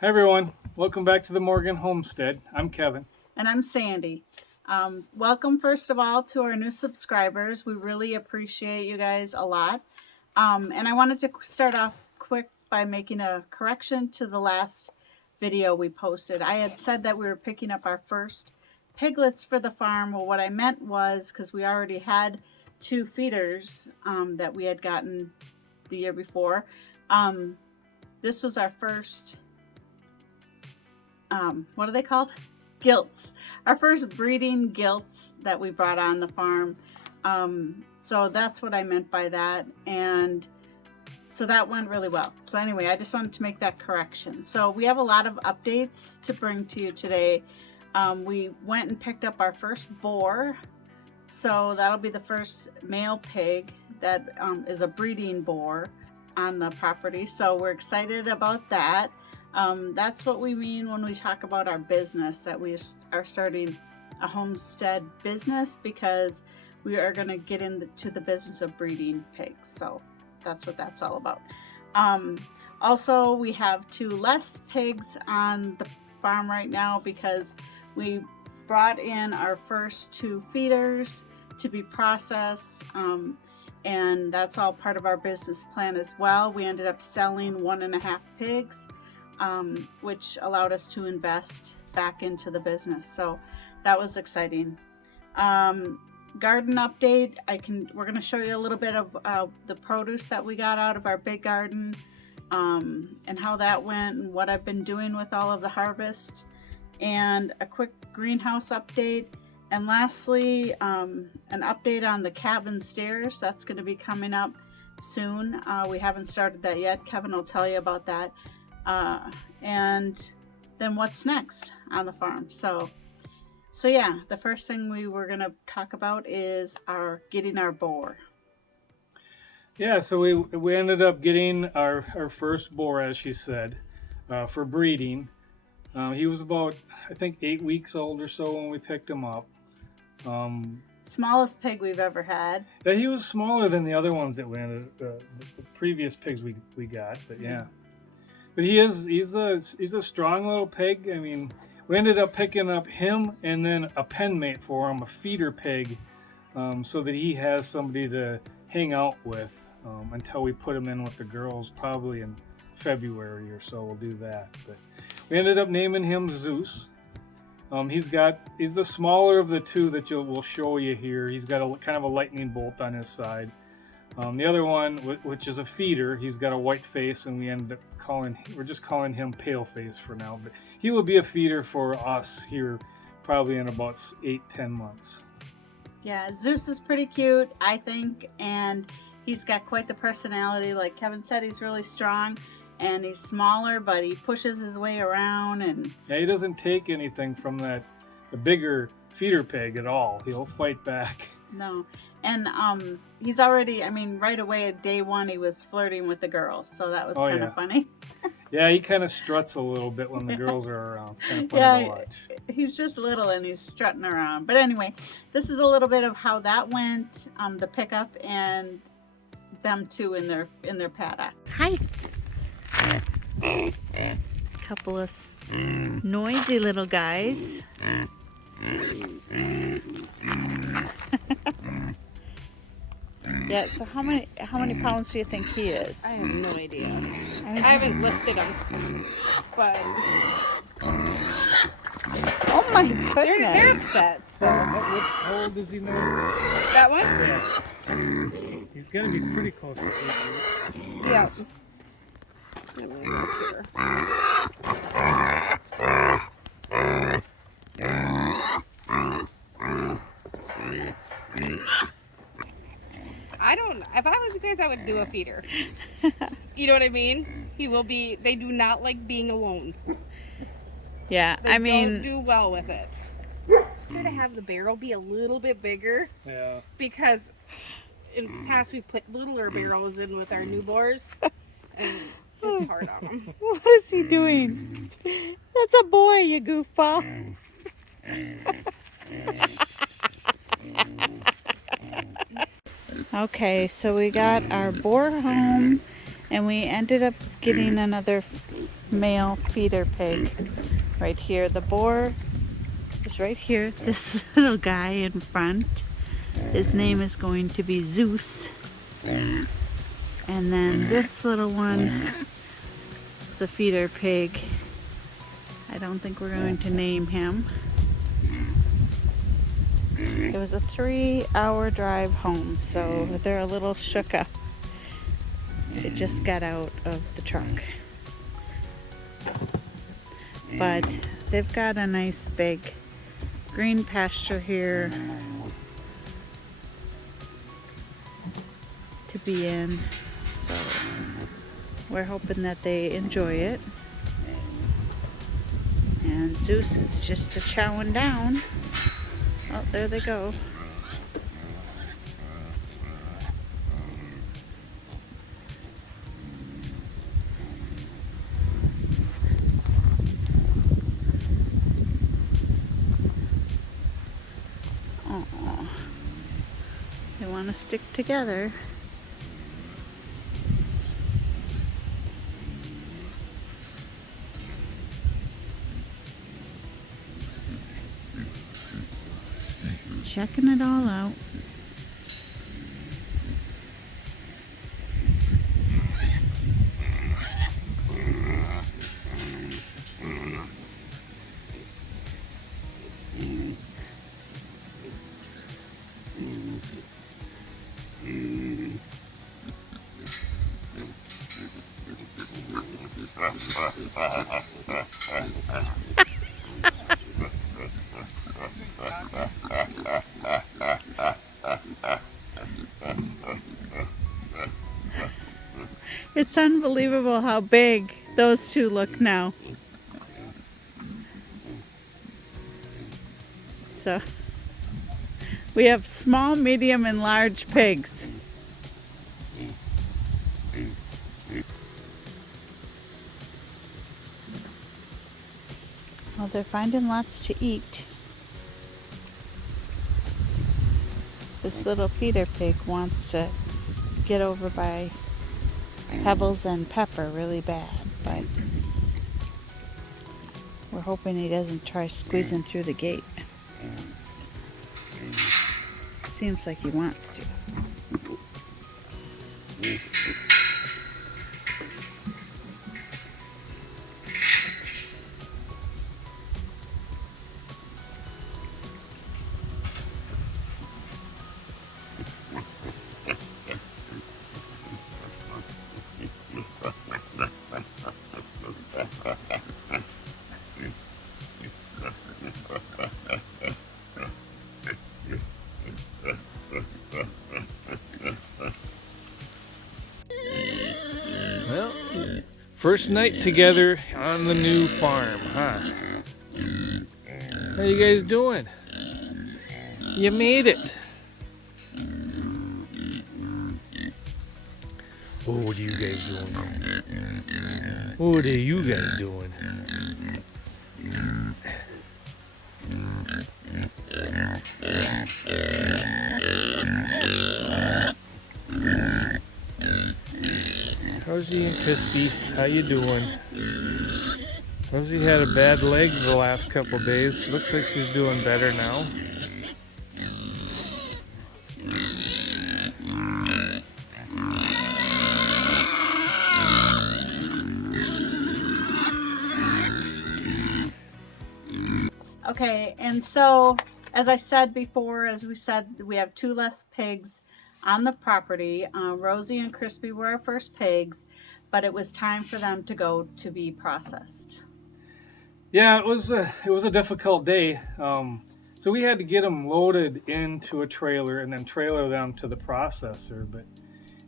Hi everyone, welcome back to the Morgan Homestead. I'm Kevin. And I'm Sandy. Welcome, first of all, to our new subscribers. We really appreciate you guys a lot. And I wanted to start off quick by making a correction to the last video we posted. I had said that we were picking up our first piglets for the farm. Well, what I meant was, because we already had 2 feeders that we had gotten the year before, this was our first, what are they called? Gilts. Our first breeding gilts that we brought on the farm. So that's what I meant by that. And so that went really well. So anyway, I just wanted to make that correction. So we have a lot of updates to bring to you today. We went and picked up our first boar. So that'll be the first male pig that is a breeding boar on the property. So we're excited about that. That's what we mean when we talk about our business, that we are starting a homestead business, because we are going to get into the business of breeding pigs. So that's what that's all about. Also, we have 2 less pigs on the farm right now because we brought in our first 2 feeders to be processed. And that's all part of our business plan as well. We ended up selling 1.5 pigs. Which allowed us to invest back into the business. So that was exciting. Garden update. We're going to show you a little bit of the produce that we got out of our big garden, and how that went, and what I've been doing with all of the harvest, and a quick greenhouse update. And lastly, an update on the cabin stairs. That's going to be coming up soon. We haven't started that yet. Kevin will tell you about that. And then what's next on the farm. So yeah, the first thing we were going to talk about is getting our boar. Yeah, so we ended up getting our first boar, as she said, for breeding. He was about, I think, 8 weeks old or so when we picked him up. Smallest pig we've ever had. Yeah, he was smaller than the other ones that we ended the previous pigs we got, but yeah. But he's a strong little pig. I mean, we ended up picking up him and then a pen mate for him, a feeder pig, so that he has somebody to hang out with until we put him in with the girls, probably in February or so. We'll do that. But we ended up naming him Zeus. He's the smaller of the 2 that we'll show you here. He's got a kind of a lightning bolt on his side. The other one, which is a feeder, he's got a white face, and we're just calling him Pale Face for now. But he will be a feeder for us here probably in about 8-10 months. Yeah, Zeus is pretty cute, I think, and he's got quite the personality. Like Kevin said, he's really strong, and he's smaller, but he pushes his way around. And yeah, he doesn't take anything from the bigger feeder pig at all. He'll fight back. No. And he's already, right away at day 1, he was flirting with the girls. So that was kind of funny. Yeah, he kind of struts a little bit when the girls are around. It's kind of fun to watch. He's just little and he's strutting around. But anyway, this is a little bit of how that went, the pickup, and them 2 in their paddock. Hi. Couple of noisy little guys. Yeah, so how many pounds do you think he is? I have no idea. I haven't lifted him, but oh my goodness, they're upset. So How old is he now? that one? Yeah. He's gonna be pretty close to 8 weeks. Yeah. Let me look here. If I was you guys, I would do a feeder. You know what I mean? They do not like being alone. Yeah, They don't do well with it. Sort of have the barrel be a little bit bigger. Yeah. Because in the past we've put littler barrels in with our new boars, and it's hard on them. What is he doing? That's a boy, you goofball. Okay, so we got our boar home, and we ended up getting another male feeder pig right here. The boar is right here. This little guy in front, his name is going to be Zeus. And then this little one is a feeder pig. I don't think we're going to name him. It was a 3-hour drive home, so they're a little shook up. It just got out of the truck. But they've got a nice big green pasture here to be in, so we're hoping that they enjoy it. And Zeus is just a chowing down. Oh, there they go. Aww. They want to stick together. Checking it all out. It's unbelievable how big those two look now. So we have small, medium, and large pigs. Well, they're finding lots to eat. This little feeder pig wants to get over by Pebbles and Pepper really bad, but we're hoping he doesn't try squeezing through the gate. Seems like he wants to. Well, first night together on the new farm, huh? How you guys doing? You made it. Oh, what are you guys doing? What are you guys doing? Rosie and Crispy, how you doing? Rosie had a bad leg the last couple days. Looks like she's doing better now. Okay, and so as I said before, as we said, we have 2 less pigs on the property. Rosie and Crispy were our first pigs, but it was time for them to go to be processed. Yeah, it was a difficult day. So we had to get them loaded into a trailer and then trailer them to the processor.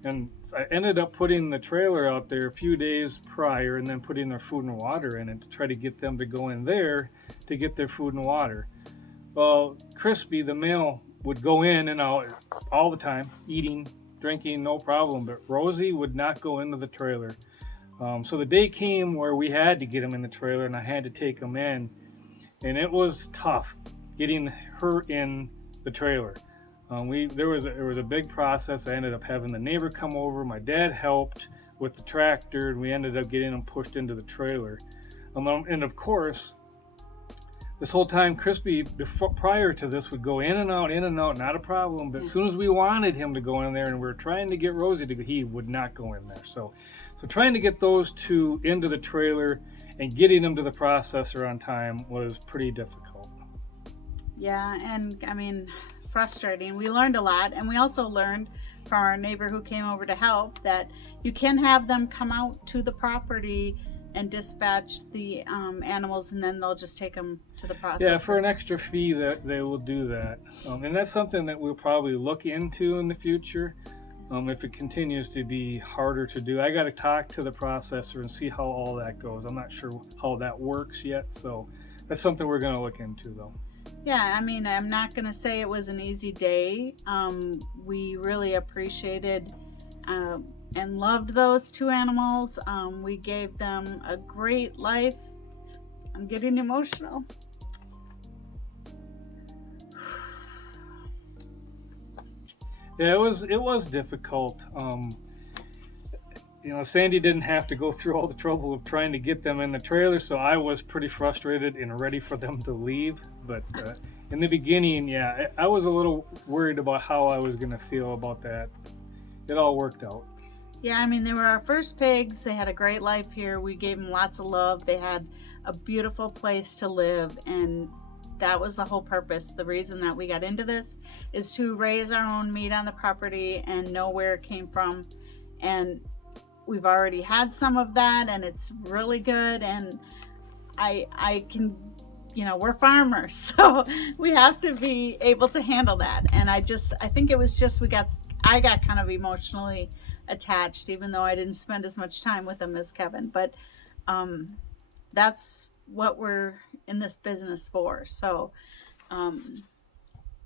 And I ended up putting the trailer out there a few days prior and then putting their food and water in it to try to get them to go in there to get their food and water. Well, Crispy, the male, would go in and out all the time, eating, drinking, no problem. But Rosie would not go into the trailer. So the day came where we had to get him in the trailer and I had to take him in. And it was tough getting her in the trailer. There was a big process. I ended up having the neighbor come over. My dad helped. with the tractor, and we ended up getting them pushed into the trailer. And of course, this whole time, Crispy, prior to this, would go in and out, not a problem. But as soon as we wanted him to go in there, and we were trying to get Rosie to go, he would not go in there. So trying to get those two into the trailer and getting them to the processor on time was pretty difficult. Yeah, and I mean, frustrating. We learned a lot, and we also learned from our neighbor who came over to help that you can have them come out to the property and dispatch the animals, and then they'll just take them to the processor. Yeah, for an extra fee that they will do that. And that's something that we'll probably look into in the future if it continues to be harder to do. I got to talk to the processor and see how all that goes. I'm not sure how that works yet, so that's something we're going to look into, though. Yeah, I mean, I'm not going to say it was an easy day. We really appreciated and loved those two animals. We gave them a great life. I'm getting emotional. Yeah, it was difficult. Sandy didn't have to go through all the trouble of trying to get them in the trailer, so I was pretty frustrated and ready for them to leave. But in the beginning, yeah, I was a little worried about how I was going to feel about that. It all worked out. Yeah, I mean, they were our first pigs. They had a great life here. We gave them lots of love. They had a beautiful place to live, and that was the whole purpose. The reason that we got into this is to raise our own meat on the property and know where it came from. And we've already had some of that, and it's really good. And I can, we're farmers, so we have to be able to handle that. And I think it was just I got kind of emotionally attached, even though I didn't spend as much time with them as Kevin. But that's what we're in this business for. So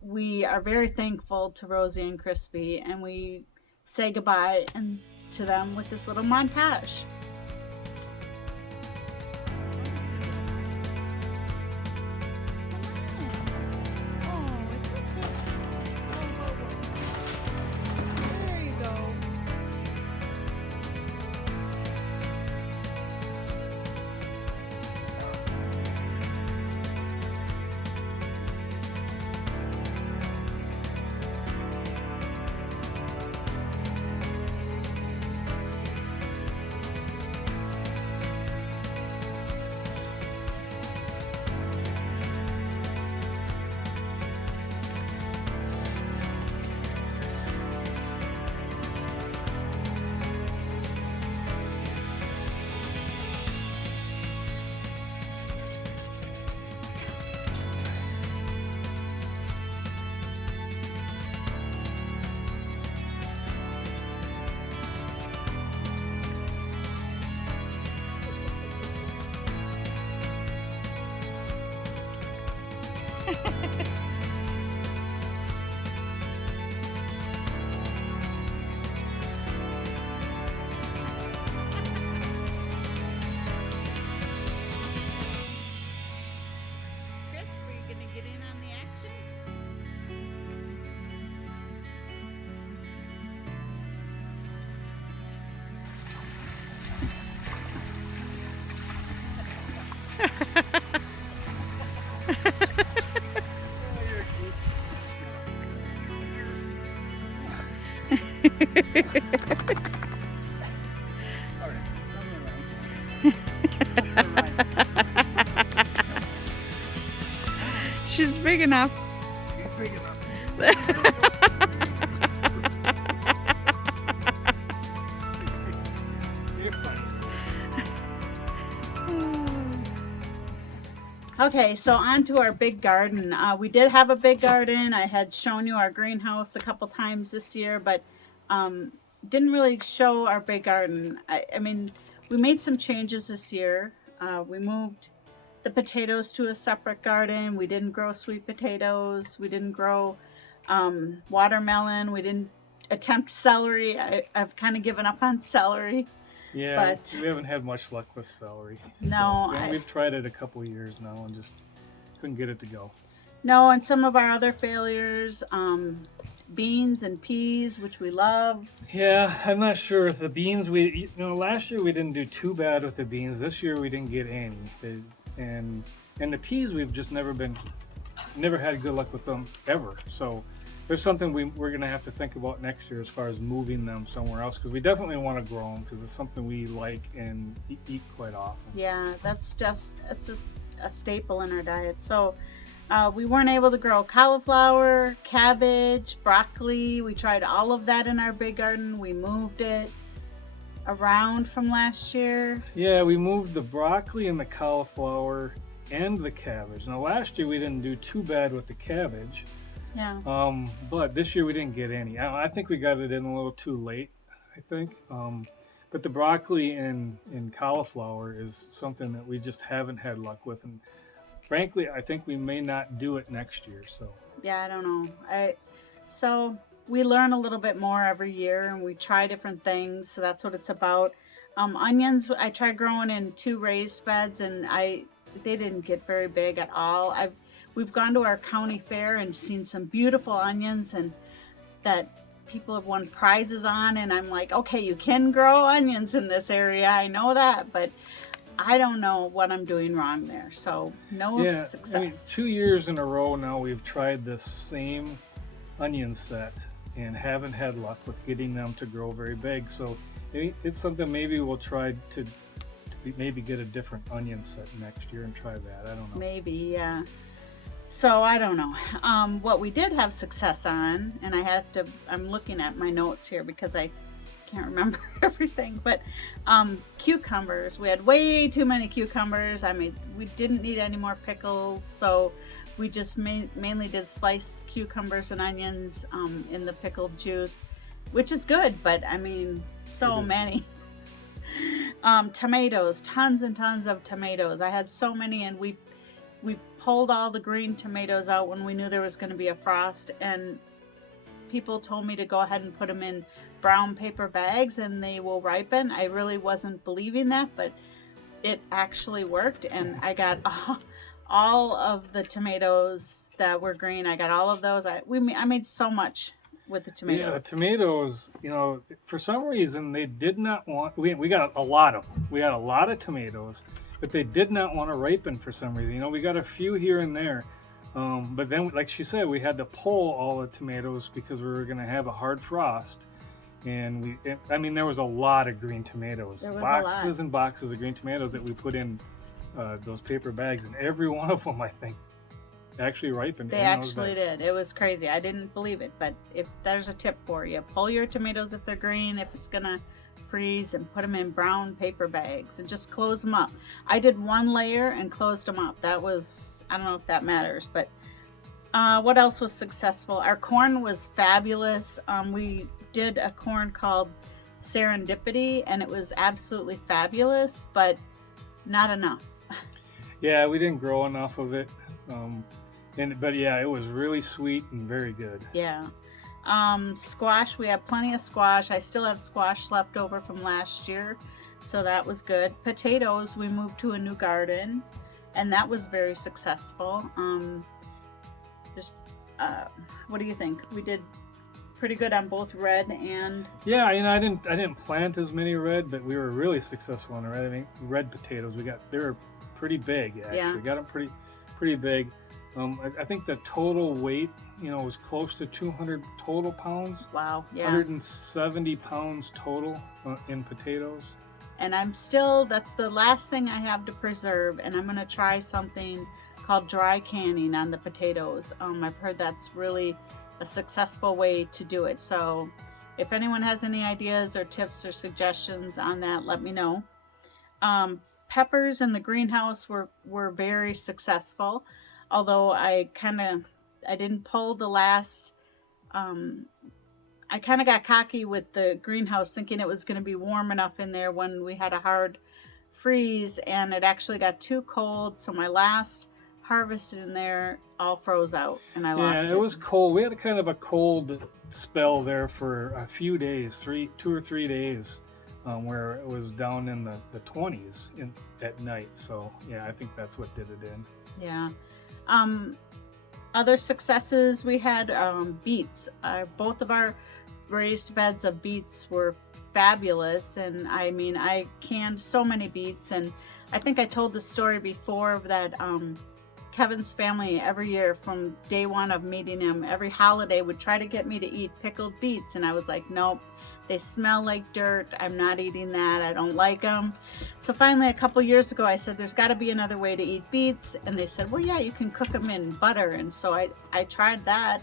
we are very thankful to Rosie and Crispy, and we say goodbye to them with this little montage. She's big enough. He's big enough. Okay, so on to our big garden. We did have a big garden. I had shown you our greenhouse a couple times this year, but didn't really show our big garden. I mean, we made some changes this year. We moved the potatoes to a separate garden. We didn't grow sweet potatoes. We didn't grow watermelon. We didn't attempt celery. I've kind of given up on celery. Yeah, but we haven't had much luck with celery. No, so, we've tried it a couple of years now and just couldn't get it to go. No, and some of our other failures, beans and peas, which we love. Yeah, I'm not sure if the beans last year we didn't do too bad with the beans. This year we didn't get any. And the peas we've just never had good luck with them ever. So there's something we're going to have to think about next year as far as moving them somewhere else, because we definitely want to grow them because it's something we like and eat quite often. Yeah, it's just a staple in our diet. So we weren't able to grow cauliflower, cabbage, broccoli. We tried all of that in our big garden. We moved it around from last year. Yeah, we moved the broccoli and the cauliflower and the cabbage. Now last year we didn't do too bad with the cabbage. Yeah. But this year we didn't get any. I think we got it in a little too late, I think. But the broccoli and cauliflower is something that we just haven't had luck with. And frankly, I think we may not do it next year. So Yeah, I don't know. So we learn a little bit more every year, and we try different things. So that's what it's about. Onions, I tried growing in 2 raised beds, and they didn't get very big at all. We've gone to our county fair and seen some beautiful onions, and that people have won prizes on. And I'm like, okay, you can grow onions in this area. I know that, but I don't know what I'm doing wrong there. So no success. I mean, 2 years in a row now we've tried this same onion set and haven't had luck with getting them to grow very big. So it's something maybe we'll try to maybe get a different onion set next year and try that. I don't know. Maybe, yeah. So I don't know. What we did have success on, and I'm looking at my notes here because I can't remember everything, but cucumbers. We had way too many cucumbers. I mean, we didn't need any more pickles, so we just mainly did sliced cucumbers and onions in the pickled juice, which is good, but I mean, so many. Tomatoes, tons and tons of tomatoes. I had so many, and we pulled all the green tomatoes out when we knew there was going to be a frost, and people told me to go ahead and put them in brown paper bags and they will ripen. I really wasn't believing that, but it actually worked, and I got all of the tomatoes that were green. I got all of those. I made so much with the tomatoes. Yeah, the tomatoes, for some reason they did not want, we got a lot of them. We got a lot of tomatoes, but they did not want to ripen for some reason. We got a few here and there, but then, like she said, we had to pull all the tomatoes because we were going to have a hard frost. And there was a lot of green tomatoes. There was boxes and boxes of green tomatoes that we put in those paper bags, and every one of them, I think, actually ripened. They actually did. It was crazy. I didn't believe it, but if there's a tip for you, pull your tomatoes if they're green, if it's gonna freeze, and put them in brown paper bags and just close them up. I did 1 layer and closed them up. That was, I don't know if that matters, but what else was successful? Our corn was fabulous. We did a corn called Serendipity, and it was absolutely fabulous, but not enough. Yeah, we didn't grow enough of it. But yeah, it was really sweet and very good. Yeah. Squash, we have plenty of squash. I still have squash left over from last year, so that was good. Potatoes, we moved to a new garden, and that was very successful. What do you think? We did pretty good on both red and... Yeah, I didn't plant as many red, but we were really successful in the red. I think red potatoes, they were pretty big, actually. Yeah. We got them pretty big. I think the total weight, was close to 200 total pounds. Wow, yeah. 170 pounds total in potatoes. And that's the last thing I have to preserve, and I'm going to try something called dry canning on the potatoes. I've heard that's really a successful way to do it. So if anyone has any ideas or tips or suggestions on that, let me know. Peppers in the greenhouse were very successful, although I didn't pull the last, I kind of got cocky with the greenhouse thinking it was going to be warm enough in there when we had a hard freeze, and it actually got too cold, so my last harvest in there all froze out, and I lost it. Yeah, it was cold. We had kind of a cold spell there for a few days, 2 or 3 days, where it was down in the 20s at night. So yeah, I think that's what did it in. Yeah. Other successes we had, beets. Both of our raised beds of beets were fabulous, and I mean, I canned so many beets, and I think I told the story before that Kevin's family every year from day one of meeting him, every holiday would try to get me to eat pickled beets, and I was like, nope, they smell like dirt, I'm not eating that, I don't like them. So finally a couple years ago I said there's got to be another way to eat beets, and they said, well, yeah, you can cook them in butter. And so I tried that,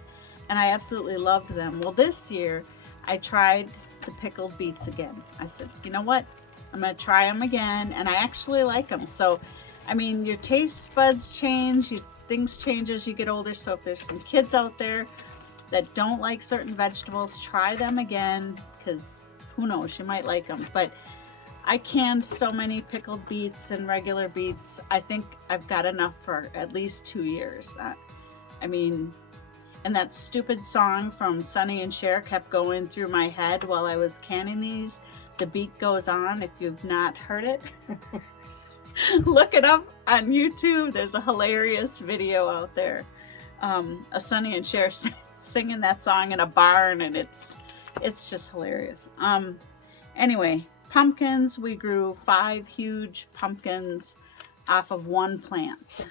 and I absolutely loved them. Well, this year I tried the pickled beets again. I said, you know what, I'm gonna try them again, and I actually like them. So I mean, your taste buds change, things change as you get older. So if there's some kids out there that don't like certain vegetables, try them again, because who knows, you might like them. But I canned so many pickled beets and regular beets. I think I've got enough for at least 2 years. I mean, and that stupid song from Sonny and Cher kept going through my head while I was canning these. The Beat Goes On, if you've not heard it. Look it up on YouTube. There's a hilarious video out there. A Sonny and Cher singing that song in a barn, and it's just hilarious. Anyway, pumpkins. We grew 5 huge pumpkins off of one plant.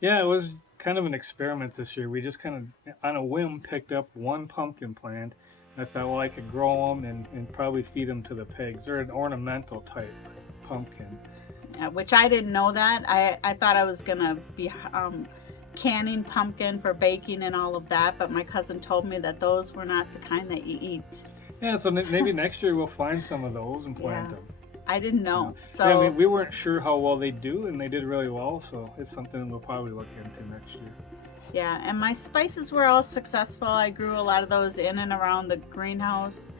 Yeah, it was kind of an experiment this year. We just kind of, on a whim, picked up one pumpkin plant. I thought, well, I could grow them and probably feed them to the pigs. They're an ornamental type pumpkin. Yeah, which I didn't know that. I thought I was gonna be canning pumpkin for baking and all of that, but my cousin told me that those were not the kind that you eat. Yeah, so maybe next year we'll find some of those and plant them. I didn't know. So yeah, I mean, we weren't sure how well they do, and they did really well, so it's something we'll probably look into next year. Yeah, and my spices were all successful. I grew a lot of those in and around the greenhouse.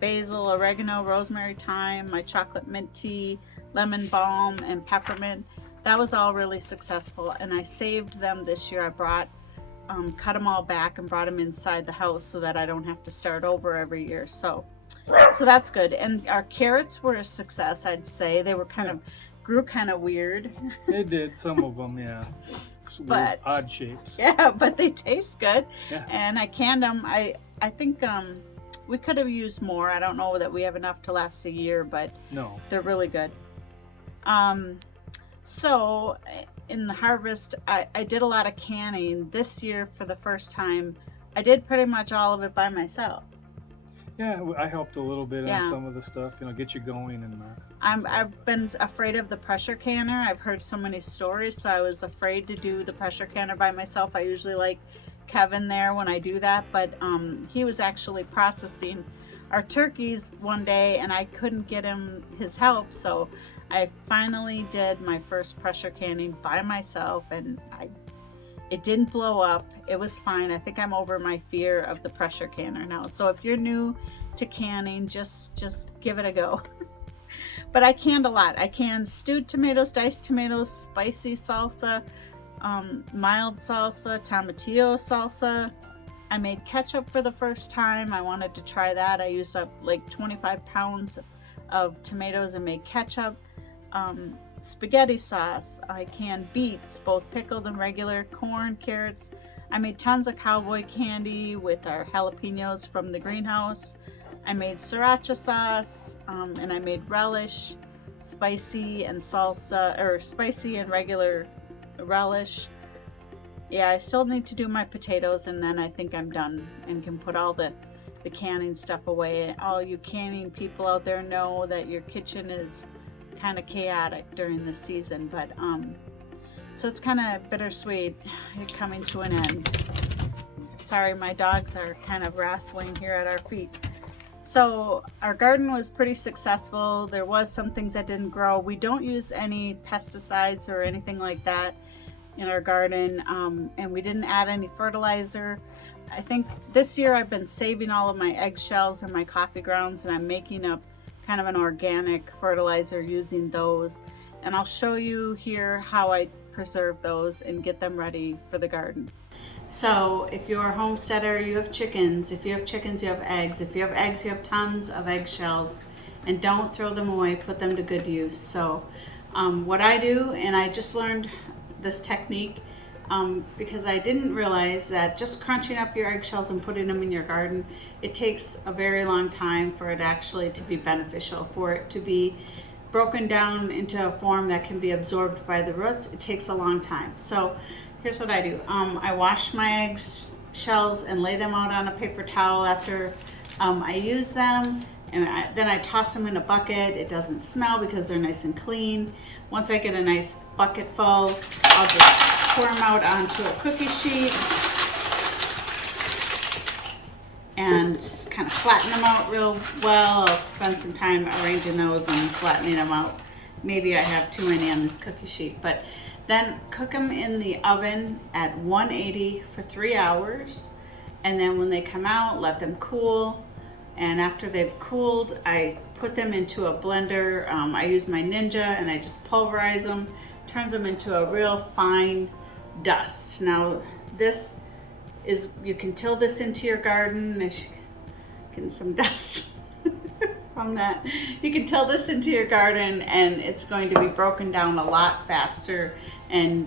Basil, oregano, rosemary, thyme, my chocolate mint tea, lemon balm, and peppermint. That was all really successful, and I saved them this year. I brought cut them all back and brought them inside the house so that I don't have to start over every year. So that's good. And our carrots were a success, I'd say. They were grew kind of weird. They did, some of them, yeah. Weird, odd shapes. Yeah, but they taste good. Yeah. And I canned them. I think we could have used more. I don't know that we have enough to last a year, but no, they're really good. So in the harvest, I did a lot of canning this year for the first time. I did pretty much all of it by myself. Yeah, I helped a little bit on some of the stuff, get you going. And I've been afraid of the pressure canner. I've heard so many stories, so I was afraid to do the pressure canner by myself. I usually like Kevin there when I do that, but he was actually processing our turkeys one day, and I couldn't get his help, so I finally did my first pressure canning by myself, and it didn't blow up. It was fine. I think I'm over my fear of the pressure canner now. So if you're new to canning, just give it a go. But I canned a lot. I canned stewed tomatoes, diced tomatoes, spicy salsa, mild salsa, tomatillo salsa. I made ketchup for the first time. I wanted to try that. I used up like 25 pounds of tomatoes and made ketchup. Spaghetti sauce. I canned beets, both pickled and regular, corn, carrots. I made tons of cowboy candy with our jalapenos from the greenhouse. I made sriracha sauce, and I made relish, spicy and salsa, or spicy and regular relish. Yeah, I still need to do my potatoes, and then I think I'm done and can put all the canning stuff away. All you canning people out there know that your kitchen is kind of chaotic during the season, but so it's kind of bittersweet coming to an end. Sorry, my dogs are kind of wrestling here at our feet. So our garden was pretty successful. There was some things that didn't grow. We don't use any pesticides or anything like that in our garden, and we didn't add any fertilizer. I think this year I've been saving all of my eggshells and my coffee grounds, and I'm making up kind of an organic fertilizer using those, and I'll show you here how I preserve those and get them ready for the garden. So if you're a homesteader, you have chickens. If you have chickens, you have eggs. If you have eggs, you have tons of eggshells, and don't throw them away, put them to good use. So what I do, and I just learned this technique because I didn't realize that just crunching up your eggshells and putting them in your garden, it takes a very long time for it actually to be beneficial, for it to be broken down into a form that can be absorbed by the roots. It takes a long time. So here's what I do. I wash my eggshells and lay them out on a paper towel after I use them, and then I toss them in a bucket. It doesn't smell because they're nice and clean. Once I get a nice bucket full, I'll just pour them out onto a cookie sheet and just kind of flatten them out real well. I'll spend some time arranging those and flattening them out. Maybe I have too many on this cookie sheet, but then cook them in the oven at 180 for 3 hours. And then when they come out, let them cool. And after they've cooled, I put them into a blender. I use my Ninja and I just pulverize them, turns them into a real fine dust. Now this is, you can till this into your garden. There's getting some dust from that. You can till this into your garden and it's going to be broken down a lot faster and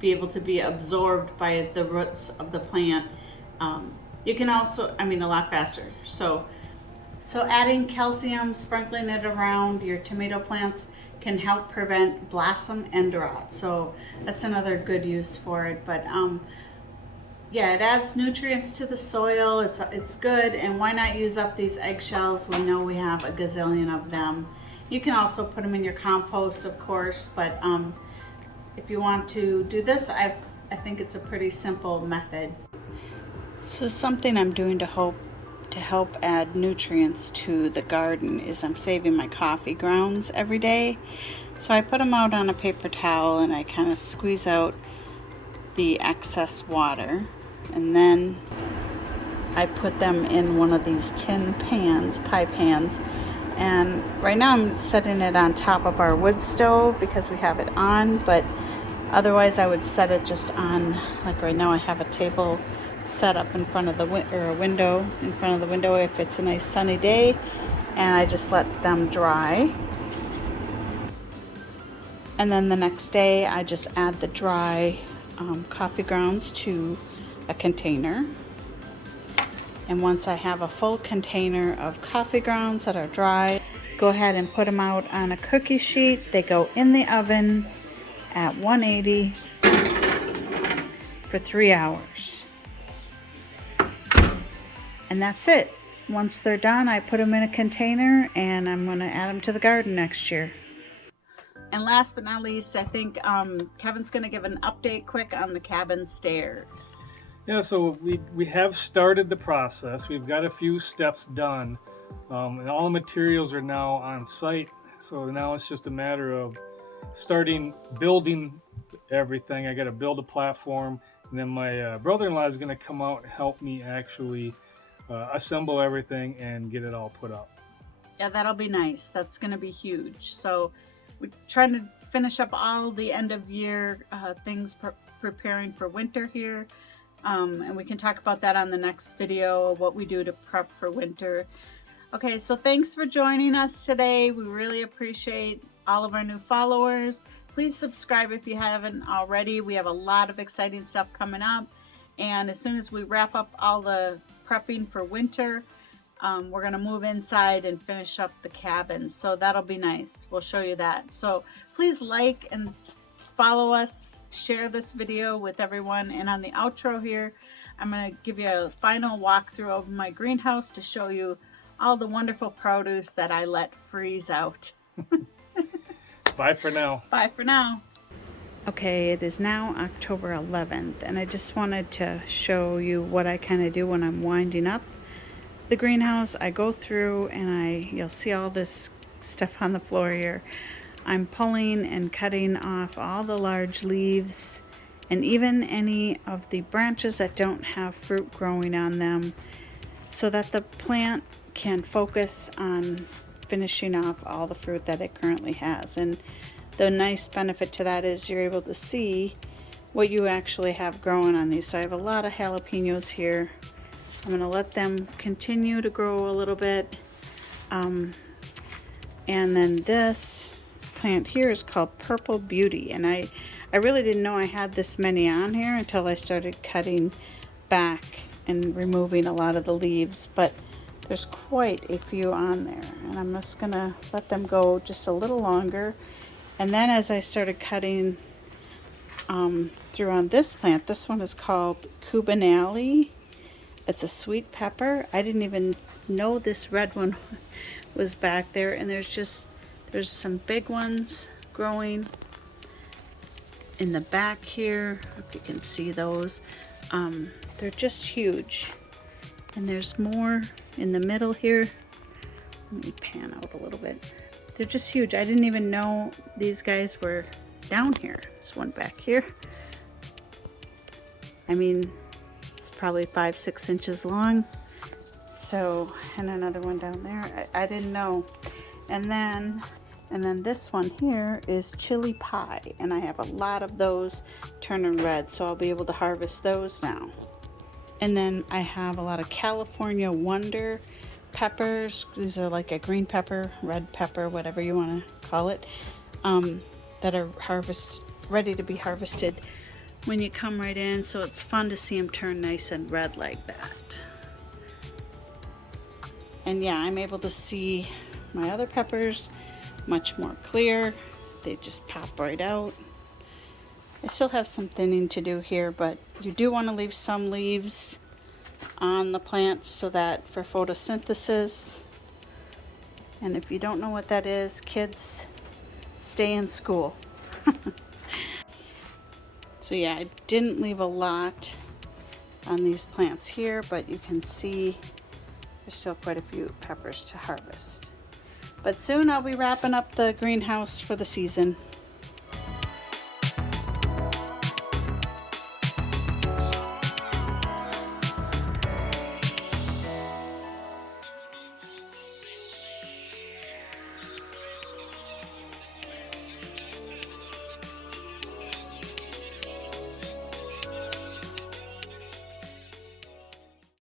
be able to be absorbed by the roots of the plant. You can also, a lot faster. So adding calcium, sprinkling it around your tomato plants can help prevent blossom end rot. So that's another good use for it. But yeah, it adds nutrients to the soil. It's good, and why not use up these eggshells? We know we have a gazillion of them. You can also put them in your compost, of course, but if you want to do this, I think it's a pretty simple method. So something I'm doing to help add nutrients to the garden is I'm saving my coffee grounds every day. So I put them out on a paper towel and I kind of squeeze out the excess water, and then I put them in one of these tin pans, pie pans, and right now I'm setting it on top of our wood stove because we have it on, but otherwise I would set it just on, like right now I have a table set up in front of the a window in front of the window if it's a nice sunny day, and I just let them dry. And then the next day I just add the dry coffee grounds to a container. And once I have a full container of coffee grounds that are dry, go ahead and put them out on a cookie sheet. They go in the oven at 180 for 3 hours. And that's it. Once they're done, I put them in a container and I'm going to add them to the garden next year. And last but not least, I think Kevin's going to give an update quick on the cabin stairs. Yeah, so we have started the process. We've got a few steps done, and all the materials are now on site. So now it's just a matter of starting building everything. I got to build a platform, and then my brother-in-law is going to come out and help me actually assemble everything and get it all put up. Yeah, that'll be nice. That's going to be huge. So we're trying to finish up all the end of year things preparing for winter here. And we can talk about that on the next video, what we do to prep for winter. Okay, so thanks for joining us today. We really appreciate all of our new followers. Please subscribe if you haven't already. We have a lot of exciting stuff coming up. And as soon as we wrap up all the prepping for winter, we're going to move inside and finish up the cabin. So that'll be nice. We'll show you that. So please like and follow us, share this video with everyone. And on the outro here, I'm going to give you a final walkthrough of my greenhouse to show you all the wonderful produce that I let freeze out. Bye for now. Bye for now. Okay, it is now October 11th, and I just wanted to show you what I kind of do when I'm winding up the greenhouse. I go through and you'll see all this stuff on the floor here. I'm pulling and cutting off all the large leaves and even any of the branches that don't have fruit growing on them, so that the plant can focus on finishing off all the fruit that it currently has. And the nice benefit to that is you're able to see what you actually have growing on these. So I have a lot of jalapenos here. I'm going to let them continue to grow a little bit. And then this plant here is called Purple Beauty, and I I really didn't know I had this many on here until I started cutting back and removing a lot of the leaves, but there's quite a few on there, and I'm just gonna let them go just a little longer. And then as I started cutting through on this plant, this one is called Cubanale. It's a sweet pepper. I didn't even know this red one was back there, and there's some big ones growing in the back here. I hope you can see those. They're just huge. And there's more in the middle here. Let me pan out a little bit. They're just huge. I didn't even know these guys were down here. There's one back here. I mean, it's probably 5-6 inches long. So, and another one down there. I didn't know. And then this one here is chili pie, and I have a lot of those turning red, so I'll be able to harvest those now. And then I have a lot of California Wonder peppers. These are like a green pepper, red pepper, whatever you want to call it, that are ready to be harvested when you come right in. So it's fun to see them turn nice and red like that. And yeah, I'm able to see my other peppers much more clear. They just pop right out. I still have some thinning to do here, but you do want to leave some leaves on the plants so that for photosynthesis. And if you don't know what that is, kids, stay in school. So yeah, I didn't leave a lot on these plants here, but you can see there's still quite a few peppers to harvest. But soon I'll be wrapping up the greenhouse for the season.